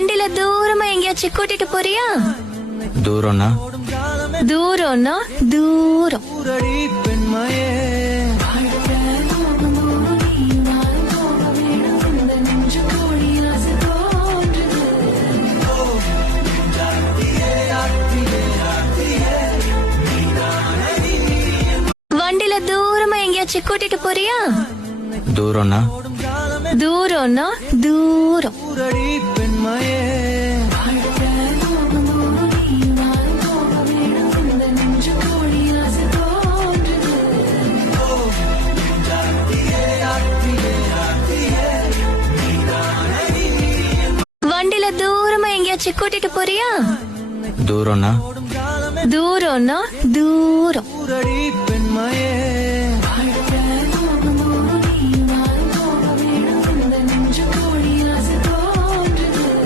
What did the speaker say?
வண்டியில தூரமா எங்கேயாச்சும் கூட்டிட்டு போறியா? தூரம்னா தூரம்னா தூரம். வண்டியில தூரமா எங்கேயாச்சும் கூட்டிட்டு போறியா? தூரம்னா தூரம்னா தூரம். வண்டியில தூரமா எங்கேயாச்சும் கூட்டிட்டு போறியா? தூரம்னா தூரம்னா தூரம்.